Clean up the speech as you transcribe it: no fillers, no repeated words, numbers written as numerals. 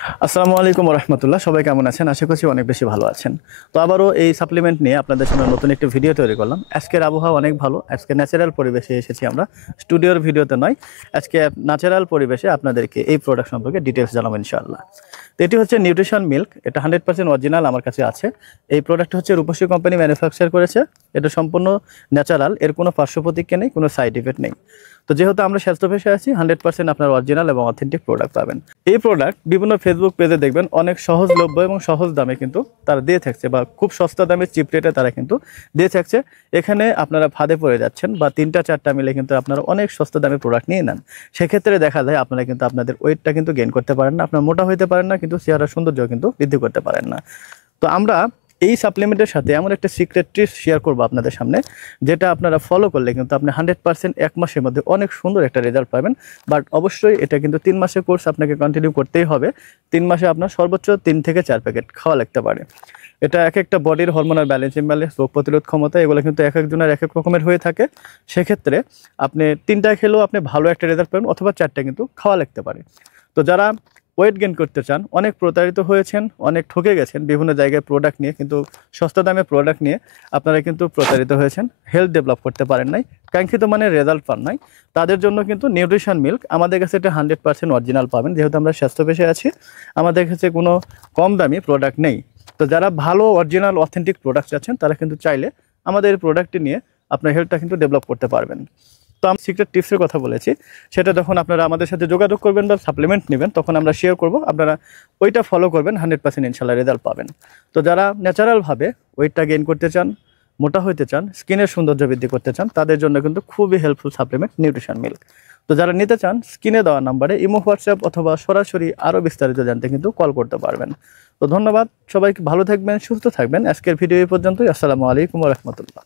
আসসালামু আলাইকুম রহমতুল্লাহ। সবাই কেমন আছেন? আশা করছি অনেক বেশি ভালো আছেন। তো আবারও এই সাপ্লিমেন্ট নিয়ে আপনাদের সামনে নতুন একটি ভিডিও তৈরি করলাম। আজকের আবহাওয়া অনেক ভালো। আজকে ন্যাচারাল পরিবেশে এসেছি আমরা, স্টুডিওর ভিডিওতে নয়। আজকে ন্যাচারাল পরিবেশে আপনাদেরকে এই প্রোডাক্ট সম্পর্কে ডিটেলস জানাবো ইনশাআল্লাহ। তো এটি হচ্ছে নিউট্রিশন মিল্ক। এটা 100% অরিজিনাল আমার কাছে আছে। এই প্রোডাক্ট হচ্ছে রূপসী কোম্পানি ম্যানুফ্যাকচার করেছে। এটা সম্পূর্ণ ন্যাচারাল, এর কোনো পার্শ্ব প্রতিক্রিয়া নেই, কোনো সাইড ইফেক্ট নেই। তো যেহেতু আমরা স্বাস্থ্য পেশায় আছি, 100% আপনার অরিজিনাল এবং অথেন্টিক প্রোডাক্ট পাবেন। এই প্রোডাক্ট বিভিন্ন ফেসবুক পেজে দেখবেন অনেক সহজলভ্য এবং সহজ দামে কিন্তু তারা দিয়ে থাকছে, বা খুব সস্তা দামে চিপ রেটে তারা কিন্তু দিয়ে থাকছে। এখানে আপনারা ফাঁদে পড়ে যাচ্ছেন, বা 3টা 4টা মিলে কিন্তু আপনারা অনেক সস্তা দামে প্রোডাক্ট নিয়ে নেন। সেক্ষেত্রে দেখা যায় আপনারা কিন্তু আপনাদের ওয়েটটা কিন্তু গেইন করতে পারেন না, আপনার মোটা হইতে পারেন না, কিন্তু চেহারার সৌন্দর্য কিন্তু বৃদ্ধি করতে পারেন না। তো আমরা এই সাপ্লিমেন্টের সাথে এমন একটা সিক্রেট টিপস শেয়ার করবো আপনাদের সামনে, যেটা আপনারা ফলো করলে কিন্তু আপনি 100% 1 মাসের মধ্যে অনেক সুন্দর একটা রেজাল্ট পাবেন। বাট অবশ্যই এটা কিন্তু 3 মাসের কোর্স আপনাকে কন্টিনিউ করতেই হবে। 3 মাসে আপনার সর্বোচ্চ 3 থেকে 4 প্যাকেট খাওয়া লাগতে পারে। এটা এক একটা বডির হরমোনাল ব্যালেন্স ইমব্যালেন্স, রোগ প্রতিরোধ ক্ষমতা, এগুলো কিন্তু এক একজনের এক এক রকমের হয়ে থাকে। সেক্ষেত্রে আপনি 3টা খেলেও আপনি ভালো একটা রেজাল্ট পাবেন, অথবা 4টা কিন্তু খাওয়া লাগতে পারে। তো যারা ওয়েট গেইন করতে চান, অনেক প্রতারিত হয়েছেন, অনেক ঠকে গেছেন বিভিন্ন জায়গায় প্রোডাক্ট নিয়ে, কিন্তু সস্তা দামে প্রোডাক্ট নিয়ে আপনারা কিন্তু প্রতারিত হয়েছেন, হেলথ ডেভেলপ করতে পারেন নাই, কাঙ্ক্ষিত মানের রেজাল্ট পান নাই, তাদের জন্য কিন্তু নিউট্রিশন মিল্ক আমাদের কাছে এটা 100% অরিজিনাল পাবেন। যেহেতু আমরা স্বাস্থ্য পেশায় আছি, আমাদের কাছে কোনো কম দামি প্রোডাক্ট নেই। তো যারা ভালো অরিজিনাল অথেন্টিক প্রোডাক্ট চাচ্ছেন, তারা কিন্তু চাইলে আমাদের এই প্রোডাক্টটি নিয়ে আপনার হেলথটা কিন্তু ডেভেলপ করতে পারবেন। তো আমি সিক্রেট টিপসের কথা বলেছি, সেটা যখন আপনারা আমাদের সাথে যোগাযোগ করবেন বা সাপ্লিমেন্ট নেবেন, তখন আমরা শেয়ার করব, আপনারা ওইটা ফলো করবেন, 100% ইনশাল্লাহ রেজাল্ট পাবেন। তো যারা ন্যাচারালভাবে ওয়েটটা গেইন করতে চান, মোটা হতে চান, স্কিনের সৌন্দর্য বৃদ্ধি করতে চান, তাদের জন্য কিন্তু খুবই হেল্পফুল সাপ্লিমেন্ট নিউট্রিশন মিল্ক। তো যারা নিতে চান, স্ক্রিনে দেওয়া নাম্বারে ইমো, হোয়াটসঅ্যাপ অথবা সরাসরি আরও বিস্তারিত জানতে কিন্তু কল করতে পারবেন। তো ধন্যবাদ, সবাইকে ভালো থাকবেন, সুস্থ থাকবেন। আজকের ভিডিও এই পর্যন্তই। আসসালামু আলাইকুম রহমতুল্লাহ।